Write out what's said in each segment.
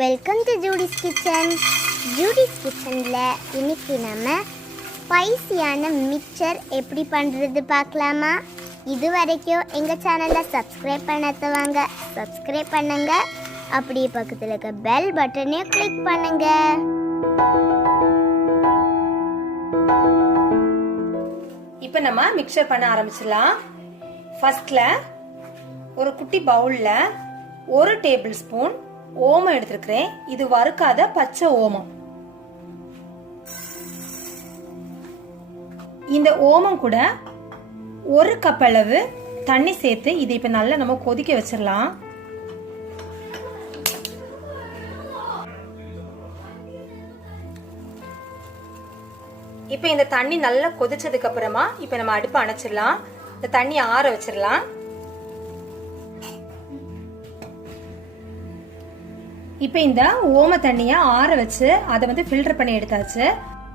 Welcome to Judy's kitchen. Judy's கிச்சனில் இன்னைக்கு நம்ம ஸ்பைசியான மிக்சர் எப்படி பண்ணுறது பார்க்கலாமா? இது வரைக்கும் எங்கள் சேனலை சப்ஸ்கிரைப் பண்ணாதவங்க சப்ஸ்கிரைப் பண்ணுங்க. அப்படியே பக்கத்தில் இருக்க பெல் பட்டனையும் கிளிக் பண்ணுங்க. இப்போ நம்ம மிக்சர் பண்ண ஆரம்பிச்சிடலாம். ஃபர்ஸ்ட்ல ஒரு குட்டி பவுல்ல 1 டேபிள் ஸ்பூன் ஓமம் எடுத்துருக்கிறேன். இது வறுக்காத பச்சை ஓமம். இந்த ஓமம் கூட 1 கப் அளவு தண்ணி சேர்த்து இதை இப்ப நல்லா நம்ம கொதிக்க வச்சிடலாம். இப்ப இந்த தண்ணி நல்லா கொதிச்சதுக்கு அப்புறமா இப்ப நம்ம அடுப்பு அணைச்சிடலாம். இந்த தண்ணி ஆற வச்சிடலாம். இப்ப இந்த ஓம தண்ணிய ஆற வச்சு அதை வந்து ஃபில்டர் பண்ணி எடுத்தாச்சு.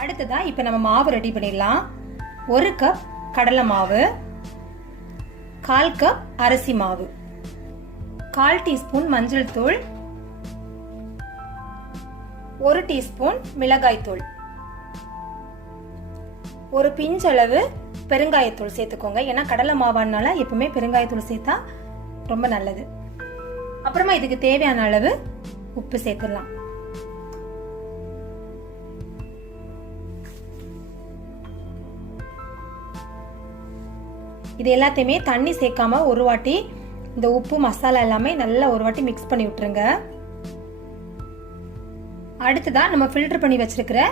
அடுத்ததா இப்ப நம்ம மாவு ரெடி பண்ணிடலாம். 1 கப் கடலை மாவு, 1/4 கப் அரிசி மாவு, 1/4 டீஸ்பூன் மஞ்சள் தூள், 1 டீஸ்பூன் மிளகாய் தூள், ஒரு பிஞ்சளவு பெருங்காயத்தூள் சேர்த்துக்கோங்க. ஏன்னா கடலை மாவானால எப்பவுமே பெருங்காயத்தூள் சேர்த்தா ரொம்ப நல்லது. அப்புறமா இதுக்கு தேவையான அளவு உப்பு சேர்த்துடலாம். இது எல்லாத்தையுமே தண்ணி சேர்க்காம ஒரு வாட்டி இந்த உப்பு மசாலா எல்லாமே நல்லா ஒரு வாட்டி மிக்ஸ் பண்ணி விட்டுருங்க. அடுத்ததான் நம்ம ஃபில்டர் பண்ணி வச்சிருக்கிற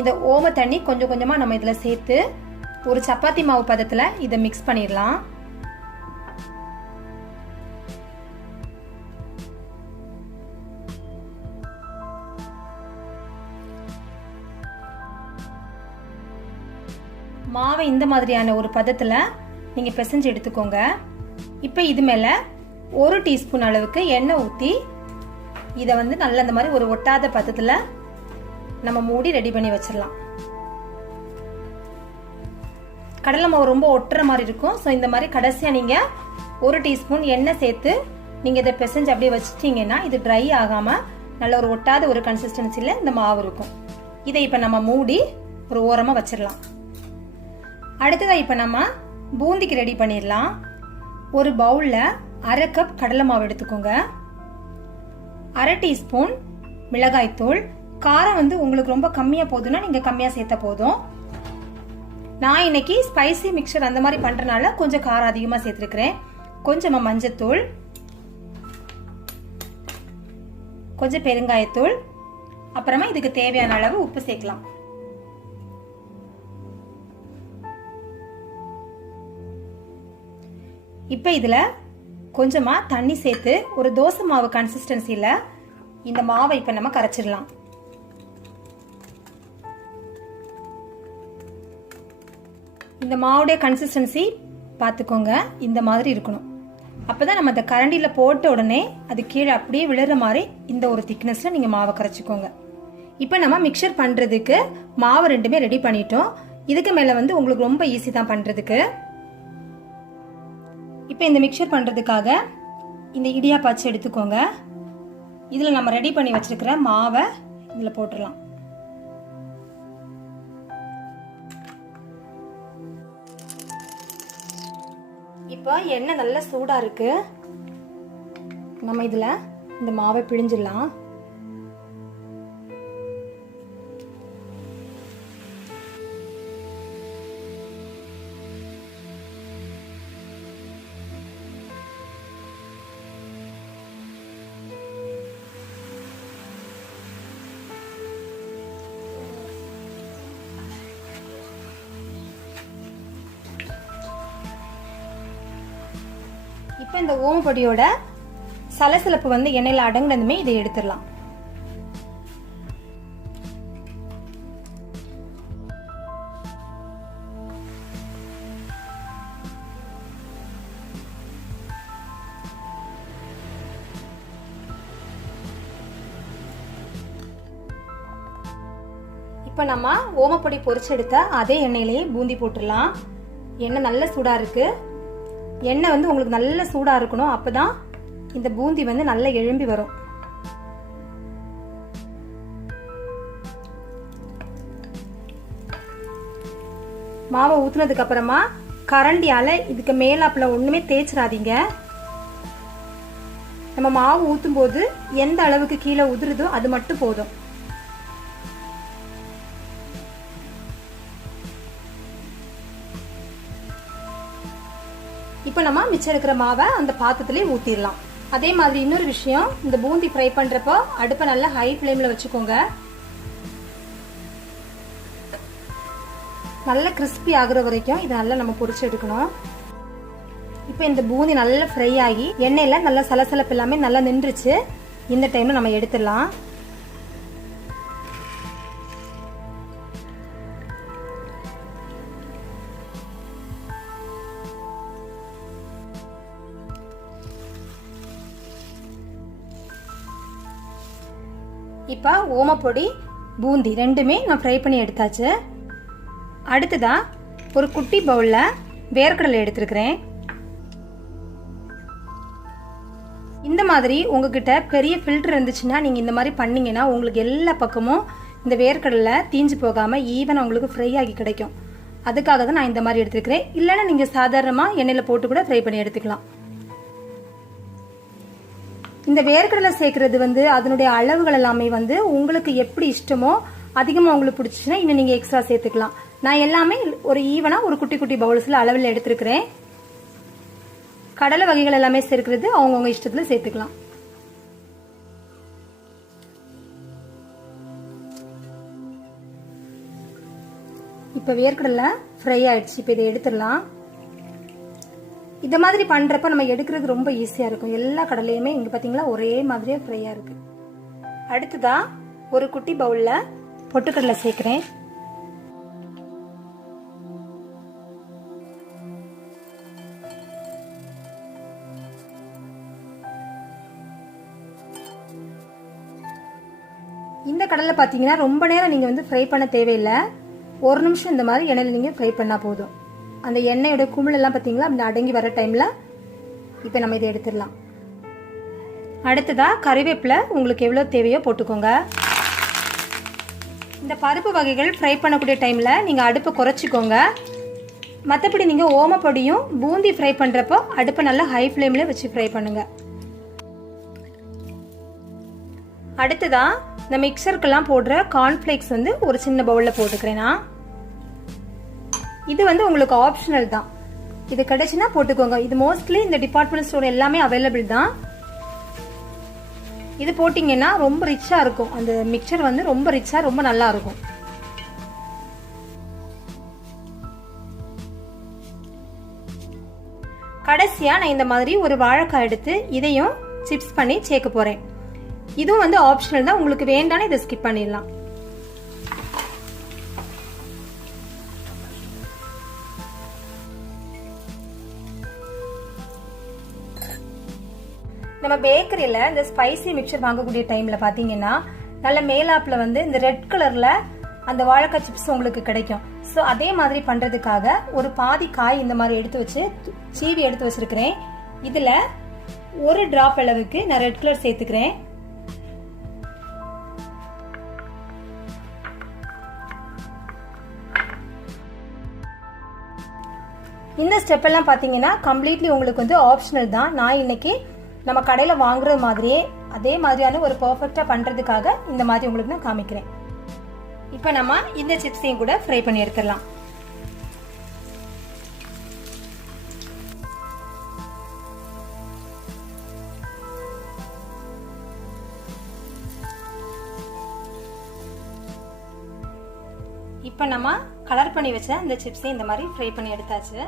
இந்த ஓம தண்ணி கொஞ்சம் கொஞ்சமா நம்ம இதுல சேர்த்து ஒரு சப்பாத்தி மாவு பதத்துல இதை மிக்ஸ் பண்ணிடலாம். மாவை இந்த மாதிரியான ஒரு பதத்துல நீங்க பிசைஞ்சு எடுத்துக்கோங்க. இப்ப இது மேல 1 டீஸ்பூன் அளவுக்கு எண்ணெய் ஊத்தி இதை வந்து நல்ல இந்த மாதிரி ஒரு ஒட்டாத பதத்துல நம்ம மூடி ரெடி பண்ணி வச்சிடலாம். கடலை மாவு ரொம்ப ஒட்டுற மாதிரி இருக்கும். ஸோ இந்த மாதிரி கடைசியா நீங்க 1 டீஸ்பூன் எண்ணெய் சேர்த்து நீங்க இதை பிசைஞ்சு அப்படியே வச்சுட்டீங்கன்னா இது ட்ரை ஆகாம நல்ல ஒரு ஒட்டாத ஒரு கன்சிஸ்டன்சில இந்த மாவு இருக்கும். இதை இப்ப நம்ம மூடி ஒரு ஓரமா வச்சிடலாம். அடுத்ததா இப்ப நம்ம பூந்திக்கு ரெடி பண்ணிடலாம். ஒரு பவுல்ல 1/2 கப் கடலை மாவு எடுத்துக்கோங்க, 1/2 டீஸ்பூன் மிளகாய் தூள். காரம் வந்து உங்களுக்கு ரொம்ப கம்மியா போதும்னா நீங்க கம்மியா சேர்த்தா போதும். நான் இன்னைக்கு ஸ்பைசி மிக்சர் அந்த மாதிரி பண்றதுனால கொஞ்சம் காரம் அதிகமா சேர்த்திருக்கிறேன். கொஞ்சமா மஞ்சத்தூள், கொஞ்சம் பெருங்காயத்தூள், அப்புறமா இதுக்கு தேவையான அளவு உப்பு சேர்க்கலாம். இப்ப இதுல கொஞ்சமா தண்ணி சேர்த்து ஒரு தோசை மாவு கன்சிஸ்டன்சில இந்த மாவை இப்ப நம்ம கரைச்சிடலாம். இந்த மாவுடைய கன்சிஸ்டன்சி பார்த்துக்கோங்க, இந்த மாதிரி இருக்கணும். அப்பதான் நம்ம அந்த கரண்டியில போட்ட உடனே அது கீழே அப்படியே விழுற மாதிரி இந்த ஒரு திக்னஸ்ல நீங்க மாவை கரைச்சிக்கோங்க. இப்ப நம்ம மிக்சர் பண்றதுக்கு மாவு ரெண்டுமே ரெடி பண்ணிட்டோம். இதுக்கு மேல வந்து உங்களுக்கு ரொம்ப ஈஸி தான் பண்றதுக்கு. இப்போ இந்த மிக்சர் பண்றதுக்காக இந்த இடியாப்ப அச்சு எடுத்துக்கோங்க. இதுல நம்ம ரெடி பண்ணி வச்சிருக்கிற மாவை இதுல போட்டுடலாம். இப்போ எண்ணெய் நல்லா சூடா இருக்கு. நம்ம இதுல இந்த மாவை பிழிஞ்சிடலாம். இப்ப இந்த ஓமப்பொடியோட சலசலப்பு வந்து எண்ணெயில அடங்கினதுமே இதை எடுத்துடலாம். இப்ப நம்ம ஓமப்பொடி பொரிச்செடுத்த அதே எண்ணெயிலேயே பூந்தி போட்டுடலாம். எண்ணெய் நல்ல சூடா இருக்கு. எண்ணெய் வந்து உங்களுக்கு நல்ல சூடா இருக்கணும். அப்பதான் இந்த பூந்தி வந்து நல்லா எழும்பி வரும். மாவை ஊத்துனதுக்கு அப்புறமா கரண்டியால இதுக்கு மேலாப்புல ஒண்ணுமே தேய்ச்சிடாதீங்க. நம்ம மாவு ஊத்தும் போது எந்த அளவுக்கு கீழே உதிருதோ அது மட்டும் போதும். இப்போ நம்ம மிச்சம் இருக்கிற மாவை அந்த பாத்திரத்திலே ஊத்திடலாம். அதே மாதிரி இன்னொரு விஷயம், இந்த பூந்தி ஃப்ரை பண்றப்போ அடுப்பை நல்லா ஹை ஃப்ளேம்ல வச்சுக்கோங்க. நல்லா கிறிஸ்பி ஆகுற வரைக்கும் இதை நல்லா நம்ம பொரிச்சு எடுக்கணும். இப்போ இந்த பூந்தி நல்லா ஃப்ரை ஆகி எண்ணெயில நல்லா சலசலப்பு எல்லாமே நல்லா நின்றுச்சு. இந்த டைம்ல நம்ம எடுத்துடலாம். இப்போ ஓமப்பொடி பூந்தி ரெண்டுமே நான் ஃப்ரை பண்ணி எடுத்தாச்சு. அடுத்ததா ஒரு குட்டி பவுல்ல வேர்க்கடலை எடுத்துருக்கிறேன். இந்த மாதிரி உங்ககிட்ட பெரிய ஃபில்டர் இருந்துச்சுன்னா நீங்க இந்த மாதிரி பண்ணீங்கன்னா உங்களுக்கு எல்லா பக்கமும் இந்த வேர்க்கடலை தீஞ்சு போகாம ஈவன் உங்களுக்கு ஃப்ரை ஆகி கிடைக்கும். அதுக்காக தான் நான் இந்த மாதிரி எடுத்துருக்கிறேன். இல்லைன்னா நீங்க சாதாரணமா எண்ணெயில போட்டு கூட ஃப்ரை பண்ணி எடுத்துக்கலாம். இந்த வேர்க்கடலை சேர்க்கறது அதனுடைய அளவுகள் எல்லாமே உங்களுக்கு எப்படி இஷ்டமோ அதிகமாக உங்களுக்கு பிடிச்சிச்சுன்னா இன்னும் நீங்கள் எக்ஸ்ட்ரா சேர்த்துக்கலாம். நான் எல்லாமே ஒரு ஈவனா ஒரு குட்டி குட்டி பவுல்ஸ்ல அளவில் எடுத்துருக்கிறேன். கடலை வகைகள் எல்லாமே சேர்க்கிறது அவங்கவுங்க இஷ்டத்துல சேர்த்துக்கலாம். இப்ப வேர்க்கடலை ஃப்ரை ஆயிடுச்சு. இப்ப இதை எடுத்துடலாம். இந்த மாதிரி பண்றப்ப நம்ம எடுக்கிறது ரொம்ப ஈஸியா இருக்கும். எல்லா கடலையுமே இங்க பாத்தீங்களா ஒரே மாதிரியே ஃப்ரையா இருக்கு. அடுத்ததா ஒரு குட்டி பவுல்ல பொட்டுக்கடலை சேர்க்கிறேன். இந்த கடலை பாத்தீங்கன்னா ரொம்ப நேரம் நீங்க ஃப்ரை பண்ண தேவையில்லை. ஒரு நிமிஷம் இந்த மாதிரி எண்ணெயில நீங்க ஃப்ரை பண்ணா போதும். அந்த எண்ணெயோட குமிழ் எல்லாம் பாத்தீங்களா அப்படி அடங்கி வர டைம்ல இப்ப நம்ம இதை எடுத்துடலாம். அடுத்ததா கறிவேப்பிலை உங்களுக்கு எவ்வளவு தேவையோ போட்டுக்கோங்க. இந்த பருப்பு வகைகள் ஃப்ரை பண்ணக்கூடிய டைம்ல நீங்க அடுப்பை குறைச்சிக்கோங்க. மற்றபடி நீங்க ஓமப்பொடியும் பூந்தி ஃப்ரை பண்றப்போ அடுப்பை நல்லா ஹை ஃப்ளேம்ல வச்சு ஃப்ரை பண்ணுங்க. அடுத்ததா இந்த மிக்சருக்கெல்லாம் போடுற கார்ன்ஃபிளேக்ஸ் ஒரு சின்ன பவுல்ல போட்டுக்கிறேன். இது உங்களுக்கு ஆப்ஷனல் தான். இது கிடைச்சுன்னா போட்டுக்கோங்க. இது மோஸ்ட்லி இந்த டிபார்ட்மெண்ட் ஸ்டோர் எல்லாமே அவைலபிள் தான். இது போட்டீங்கன்னா ரொம்ப ரிச்சா இருக்கும். அந்த மிக்சர் ரொம்ப ரிச்சா ரொம்ப நல்லா இருக்கும். கடைசியா நான் இந்த மாதிரி ஒரு வாழைக்காய் எடுத்து இதையும் சிப்ஸ் பண்ணி சேர்க்க போறேன். இதுவும் ஆப்ஷனல் தான். உங்களுக்கு வேண்டாம்னு இதை ஸ்கிப் பண்ணிடலாம். நம்ம பேக்கரியில இந்த ஸ்பைசி மிக்சர் வாங்கக்கூடிய டைம்ல பாத்தீங்கன்னா நல்ல மேலாப்ல இந்த ரெட் கலர்ல அந்த வாழைக்காய் சிப்ஸ் உங்களுக்கு கிடைக்கும். சோ அதே மாதிரி பண்றதுக்காக ஒரு பாதி காய் இந்த மாதிரி எடுத்து வச்சு சீவி எடுத்து வச்சிருக்கிறேன். இதுல ஒரு டிராப் அளவுக்கு நான் ரெட் கலர் சேர்த்துக்கிறேன். இந்த ஸ்டெப் எல்லாம் பாத்தீங்கன்னா கம்ப்ளீட்லி உங்களுக்கு ஆப்ஷனல் தான். நான் இன்னைக்கு நம்ம கடையில வாங்குற மாதிரியே அதே மாதிரியான ஒரு பெர்ஃபெக்ட்டா பண்றதுக்காக இந்த மாதிரி உங்களுக்கு நான் காமிக்கிறேன். இப்போ நம்ம இந்த சிப்ஸையும் கூட ஃப்ரை பண்ணி எடுத்துடலாம். இப்போ நம்ம கலர் பண்ணி வச்ச இந்த சிப்ஸை இந்த மாதிரி ஃப்ரை பண்ணி எடுத்தாச்சு.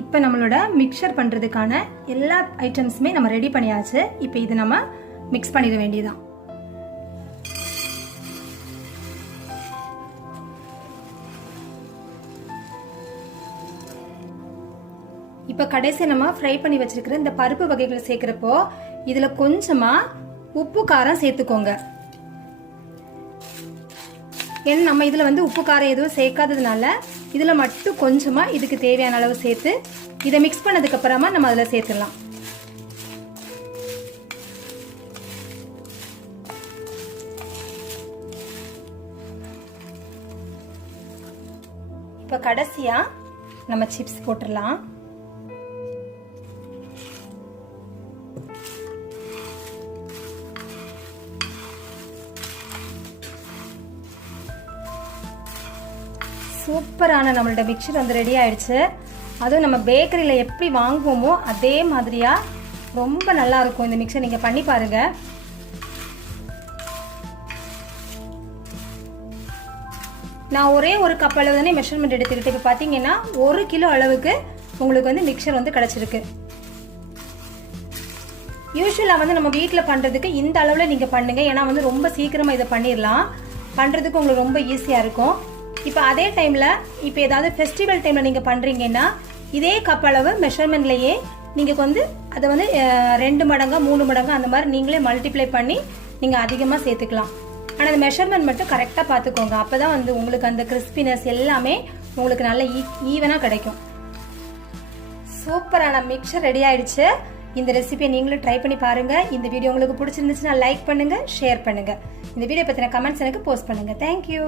இப்போ நம்மளோட மிக்சர் பண்றதுக்கான எல்லா ஐட்டம்ஸுமே நம்ம ரெடி பண்ணியாச்சு. இப்போ இது நம்ம மிக்ஸ் பண்ணிட வேண்டியதுதான். இப்போ கடைசி நம்ம ஃப்ரை பண்ணி வச்சிருக்கிற இந்த பருப்பு வகைகளை சேர்க்கிறப்போ இதுல கொஞ்சமா உப்பு காரம் சேர்த்துக்கோங்க. ஏன்னா நம்ம இதுல வந்து உப்பு காரம் எதுவும் சேர்க்காததுனால இதுல மட்டும் கொஞ்சமா இதுக்கு தேவையான அளவு சேர்த்து இதை மிக்ஸ் பண்ணதுக்கு அப்புறமா நம்ம அதுல சேர்த்துடலாம். இப்ப கடைசியா நம்ம சிப்ஸ் போட்டுடலாம். சூப்பரான நம்மளோட மிக்சர் வந்து ரெடி ஆயிடுச்சு. அதுவும் நம்ம பேக்கரியில் எப்படி வாங்குவோமோ அதே மாதிரியா ரொம்ப நல்லா இருக்கும். இந்த மிக்சர் நீங்க பண்ணி பாருங்க. நான் ஒரே ஒரு கப் அளவு தானே மெஷர்மெண்ட் எடுத்துக்கிட்டு இப்போ பார்த்தீங்கன்னா 1 கிலோ அளவுக்கு உங்களுக்கு வந்து மிக்சர் வந்து கிடைச்சிருக்கு. யூஸ்வலாக வந்து நம்ம வீட்டில் பண்ணுறதுக்கு இந்த அளவில் நீங்கள் பண்ணுங்க. ஏன்னா வந்து ரொம்ப சீக்கிரமாக இதை பண்ணிடலாம். பண்ணுறதுக்கு உங்களுக்கு ரொம்ப ஈஸியாக இருக்கும். இப்போ அதே டைமில் இப்போ ஏதாவது ஃபெஸ்டிவல் டைமில் நீங்கள் பண்ணுறீங்கன்னா இதே கப் அளவு மெஷர்மெண்ட்லேயே நீங்கள் வந்து அதை வந்து 2 மடங்கா 3 மடங்கா அந்த மாதிரி நீங்களே மல்டிப்ளை பண்ணி நீங்கள் அதிகமாக சேர்த்துக்கலாம். ஆனால் அந்த மெஷர்மெண்ட் மட்டும் கரெக்டாக பார்த்துக்கோங்க. அப்போ தான் வந்து உங்களுக்கு அந்த கிறிஸ்பினஸ் எல்லாமே உங்களுக்கு நல்ல ஈவனாக கிடைக்கும். சூப்பரான மிக்சர் ரெடி ஆயிடுச்சு. இந்த ரெசிபியை நீங்களும் ட்ரை பண்ணி பாருங்க. இந்த வீடியோ உங்களுக்கு பிடிச்சிருந்துச்சுன்னா லைக் பண்ணுங்க, ஷேர் பண்ணுங்க. இந்த வீடியோ பற்றின கமெண்ட்ஸ் எனக்கு போஸ்ட் பண்ணுங்க. தேங்க்யூ.